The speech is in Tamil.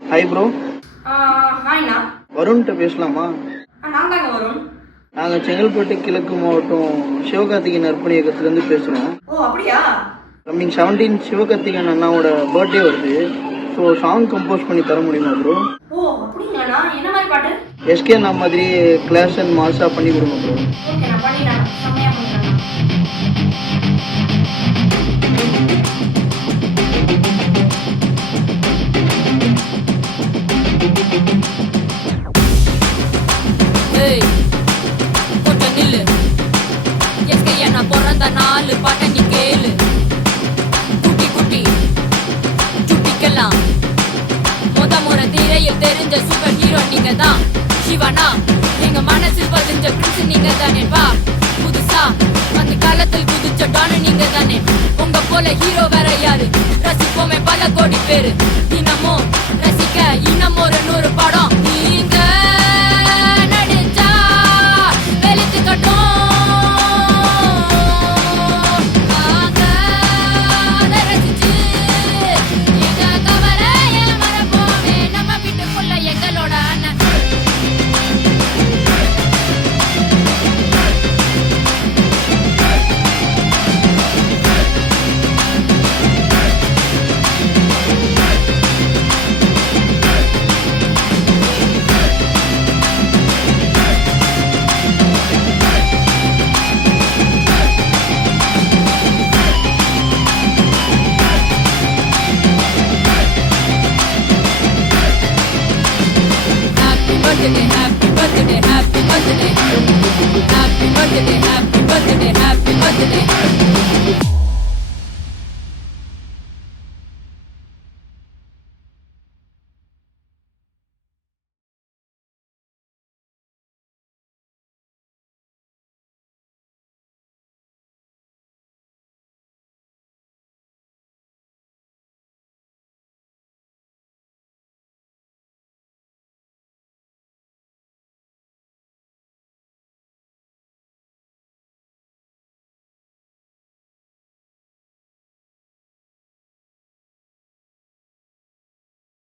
Hi bro. ஹாய்ண்ணா. வருண்கிட்ட பேசலாமா? நான் தாங்க வருண். நாங்கள் செங்கல்பட்டு கிழக்கு மாவட்டம் சிவகார்த்திகேயன் நற்பணி இயக்கத்துலேருந்து பேசுகிறோம். ஓ அப்படியா? கம்மிங் 17 சிவகார்த்திகேயன் அண்ணாவோட பர்த்டே வருது. ஸோ சாங் கம்போஸ் பண்ணி தர முடியுமா ப்ரோ? ஓ அப்படிங்களாண்ணா, என்ன மாதிரி பாட்டு? எஸ்கே அண்ணா மாதிரி கிளாஸ் அண்ட் மாஸாக பண்ணி கொடுங்க ப்ரோ. ஓகே, நான் பண்ணிடுறேன். செம்மையாக பண்ணிடுறேன். கொஞ்சம் நில்லு. எஸ்கே நான் பிறந்த நாலு பாட்டை நீ கேளு. குட்டி குட்டி சுட்டிக்கலாம் முத முறை திரையில் தெரிஞ்ச சூப்பர் ஹீரோ நீங்க தான். சிவனா எங்க மனசில் பதிஞ்ச பிரின்ஸ் நீங்க தானே. வா புதுசா அந்த காலத்தில் குதிச்ச டானு நீங்க தானே. உங்க போல ஹீரோ வேற யாரு? ரசிப்போமே பல கோடி பேரு. தினமும் ரசிக்க இன்னும் ஒரு 100 படம் நீங்க நடிச்சா வெளித்து கட்டும். நாங்க அதை ரசிச்சு எங்க கவலையை மறப்போமே. நம்ம வீட்டுக்குள்ள எங்களோட அண்ணன். Happy birthday, happy birthday, happy birthday, happy birthday, happy birthday, happy birthday.